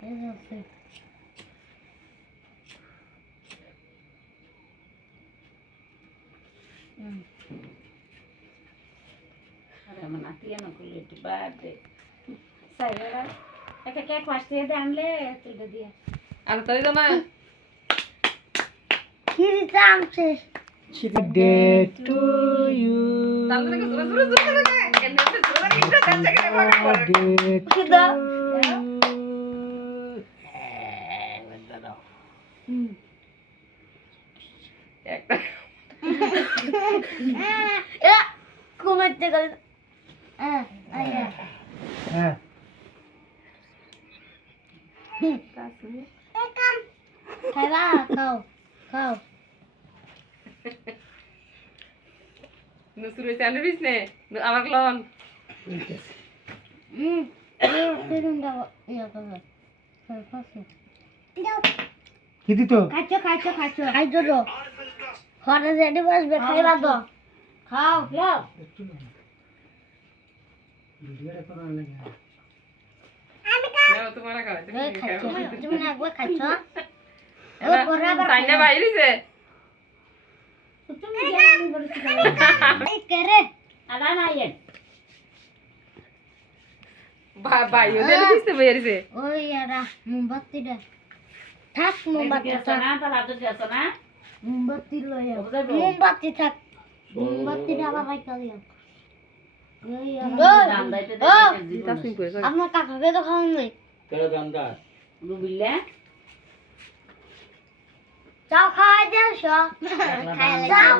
अरे मना तिया नको लेट बाटे सायरा एका केक वाजते दे आणले तुला दिया आता तरी तो ना किरीचा आमचे birthday to you. तांदूळ का सुरू सुरू सुरू काय यांनी सुरू सुरू त्यांच्याकडे बघा Birthday to किदा you. একটা ঘুমাতে গেল হ্যাঁ খাইবা খাও খাও নুসুর স্যান্ডউইচ নে আমার লন বেরুনটা ইয়া করো কি দিত খাইছো খাইছো খাইছো খাইছো তো ঘরে যেতে বসবে খাইবা তো খাও খাও ভিডিওটা করার লাগে নাও তোমার খাওয়া তুমি খাইছো তুমি না একবার খাইছো সাইনা বাইরেছে তুমি জানি বলছি এই করে আলা না আইন বাইও দেলে দিতে বাইরেছে ওই এরা মোমবাতিটা থাক মোমবাতি মোমবাতি না তাহলে আজ দিছ না মোমবাতি লয় ওদের মোমবাতি থাক মোমবাতিটা আবার রাখা দিও দাম দাইতে তাসমিন করে আপনার কাকাকে তো খাওয়ান নাই কেন জানতা রুবিলে চাও খাওয়াই যাও সব খাইলে যাও